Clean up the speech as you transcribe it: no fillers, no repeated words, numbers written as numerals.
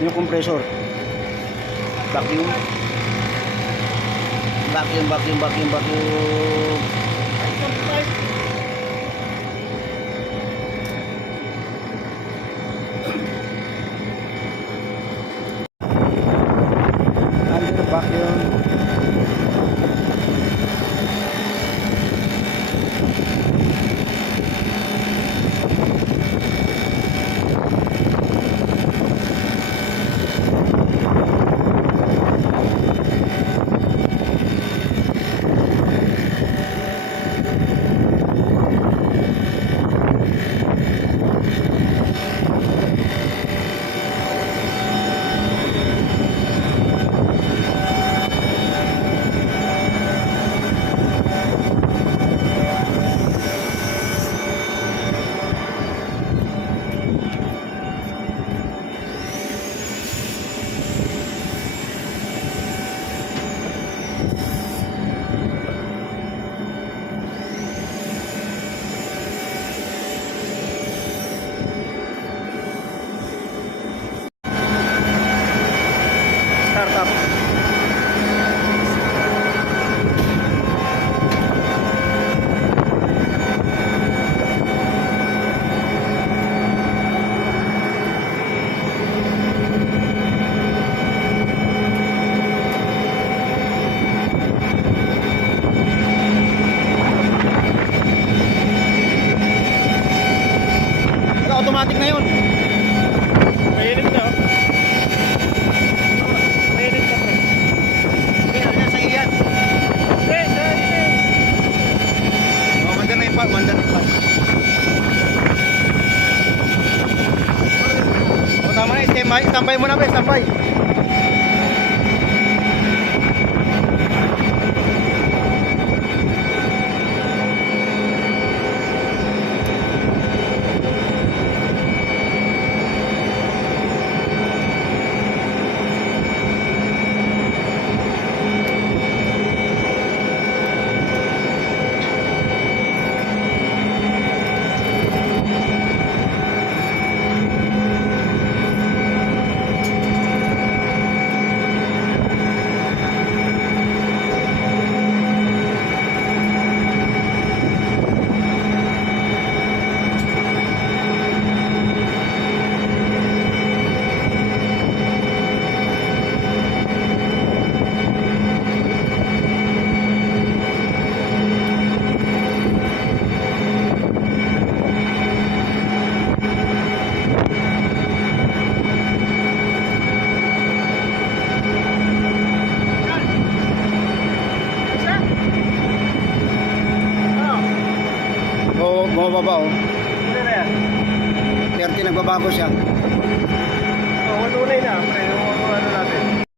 yung compressor. Vacuum. Vacuum. Under vacuum. Startup. Automatic na yun. Mainit na. Mainit na pre. Kaya sa iyan. Pre, sa iyan. Oh, mandar na yung pag. O tama na, standby mo na ba, standby. O, bumababa o. Ano na yan? 30 nagbabago siya. Oh, tunay na pre. Yung ano natin.